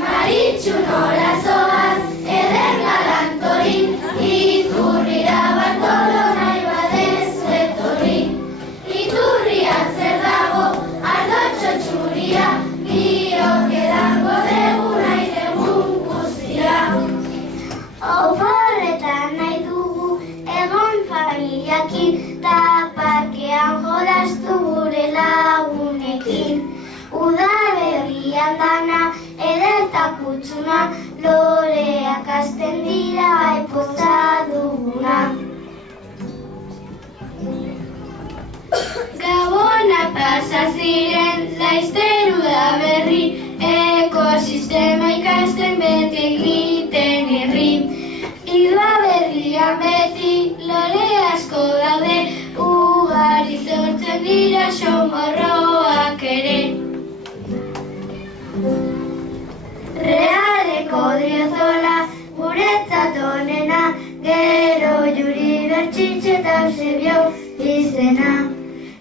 Maritxu nola zoaz, eder galantorin, iturrira Bartolo nahi badezu etorri. Iturrian zer dago, ardotxo txuria, biok edango dugu nahi dugun guztia. Oporretan nahi dugu egon familiakin, ta parkean jolastu gure lagunekin. Udaberrian dana, ederta kutsuna, loreak hasten dira aipoza duguna. Gabona pasa ziren, laizter Udaberri, ekosistema ikasten bete egiten herri. Udaberrian beti lore asko daude, ugari sortzen dira xomorroak ere. Realeko Driozola, guretzat onena, gero Juri Bertxitxe eta Eusebio izena.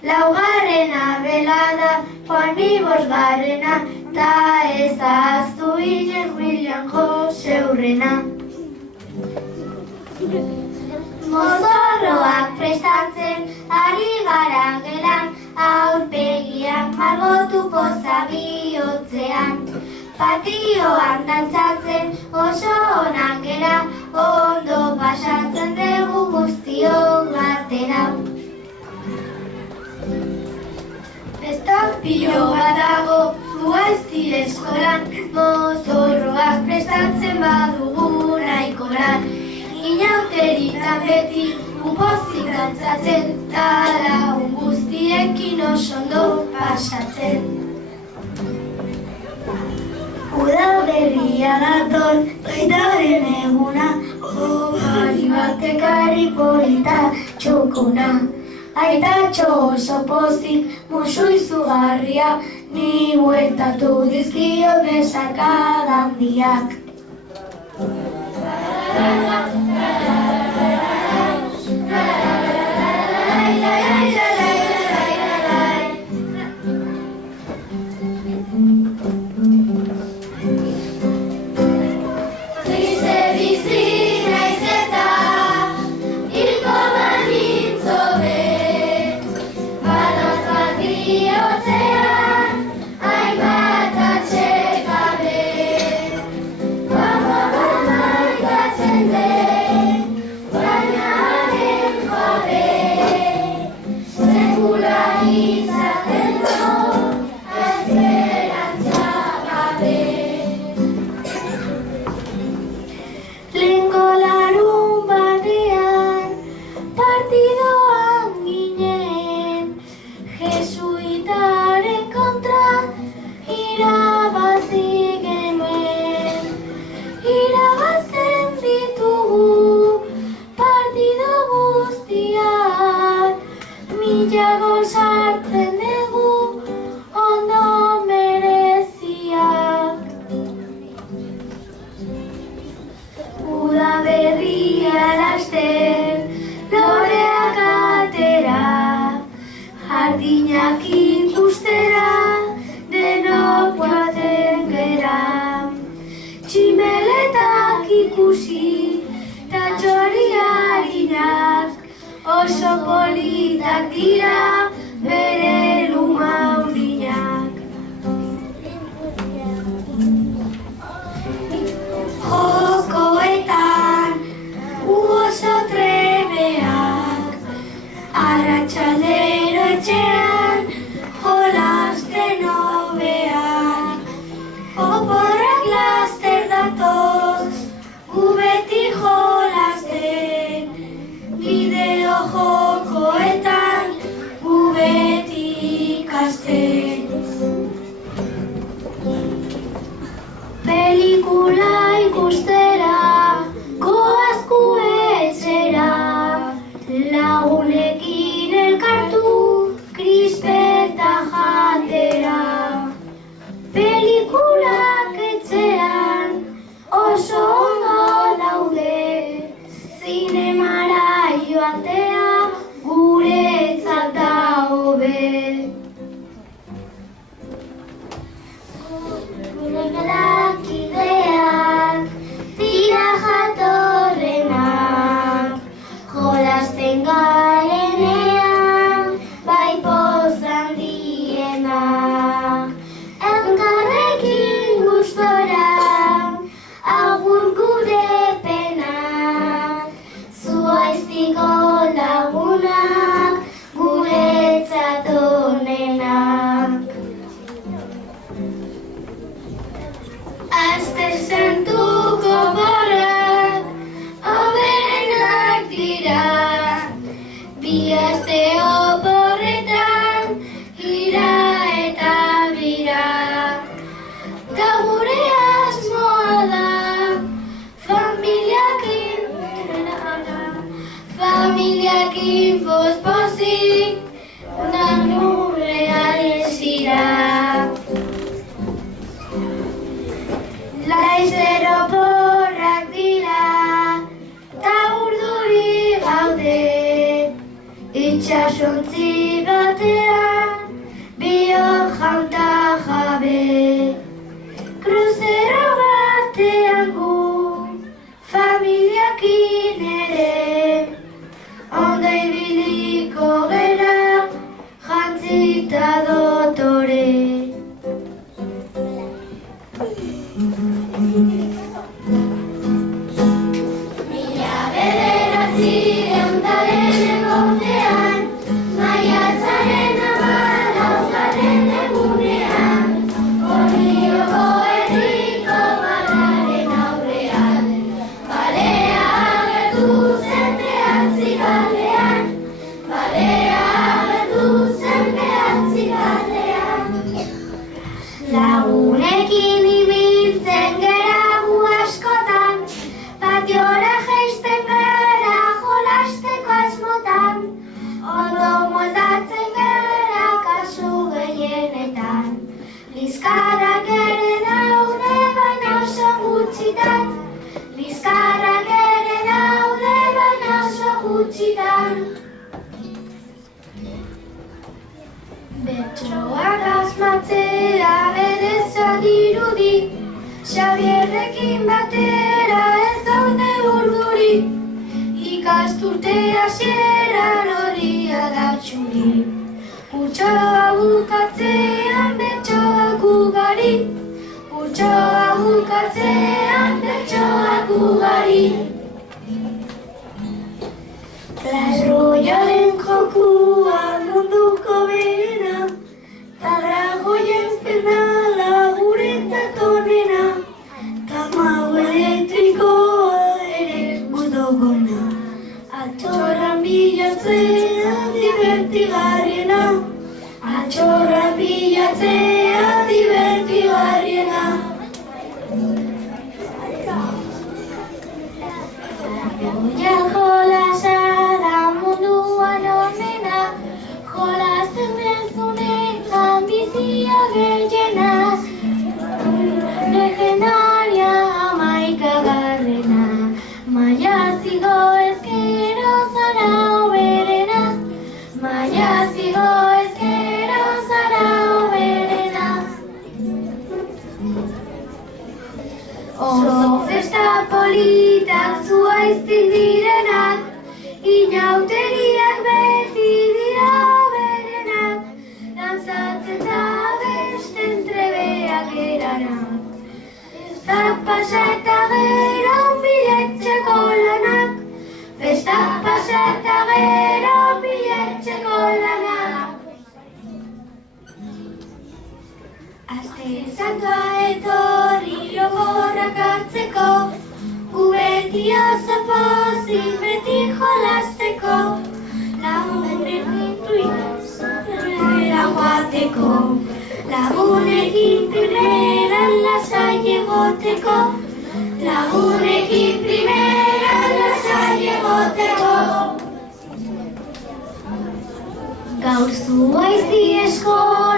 Laugarrena belada, Juani bosgarrena, ta ez ahaztu Inen William Jose Urrena. Mozorroak prestatzen, ari gara gelan, aurpegiak margotu poza bihotzean. Patioan dantzatzen, oso onak gera, ondo pasatzen dugu guztiok batera. Festan pilo bat dago, Zuaizti eskolan, mozorroak prestatzen badugu nahikoran. Inauteritan beti, unpozik dantzatzen, ta lagun guztiekin oso ondo pasatzen. Udaberria dator, aitaren eguna, hori batekari polita txukuna. Aitatxo oso pozik, musu izugarria, ni bueltatu dizkio besarkada handiak. Jardinak ikustera, denok joaten gera. Tximeletak ikusi, ta txori harinak, oso politak dira bere lumaurinak. Jokoetan, oso trebeak, arratsaldero etxean, jolasten hobeak. Oporrak laster datoz, gu beti jolasten, bideo jokoetan, gu familiakin poz-pozik, unamurrean zira. Laizero porrak dira, ta urduri gaude, itxasontzi batean, biok jauta jabe. Kruzero batean gu, familiakin ere, ondo ibiliko gera, jantzita dotore. Mila bederatziehun eta lehenengo urtean, maiatzaren 14. egunean, Orrioko herriko barraren aurrean, balea agertu zen behatzi kalean, balea agertu zen behatzi kalean. Lagunekin ibiltzen gera gu askotan, patiora jaisten gara jolasteko asmotan, ondo moldatzen gara kasu gehienetan. Lizkarrak ere daude baina oso gutxitan, lizkarrak ere daude baina oso gutxitan. Bertsoak asmatzea bereza dirudi, Xabierrekin batera ez daude urduri, ikasturte hasieran horria da txuri. Kurtsoa bukatzean bertsoak ugari, kurtsoa bukatzean bertsoak ugari. Klasroioen jokua munduko berena, tarragoien pernala guretzat onena, tamau elektrikoa ere gustokona. Altxorran bilatzea divertigarriena, altxorran bilatzea divertigarriena. Goian jolasa da munduan onena, jolasten dezunetan bizia gehiena, legendaria 11. Maia zigo ezkero zara oberena, maia zigo ezkero zara oberena. Oso festa politak zuaiztin direnak, inauteriak beti dira oberenak, dantzatzen da besten trebeak eranak. Festak pasa eta gero biletzeko lanak, festak pasa eta gero biletzeko lanak. Aste santua etorri ogorrak hartzeko, gu beti oso pozik beti jolasteko, lagunekin primera joateko, lagunekin primeran lasai egoteko, lagunekin primeran lasai egoteko. Gaur zuaizti eskola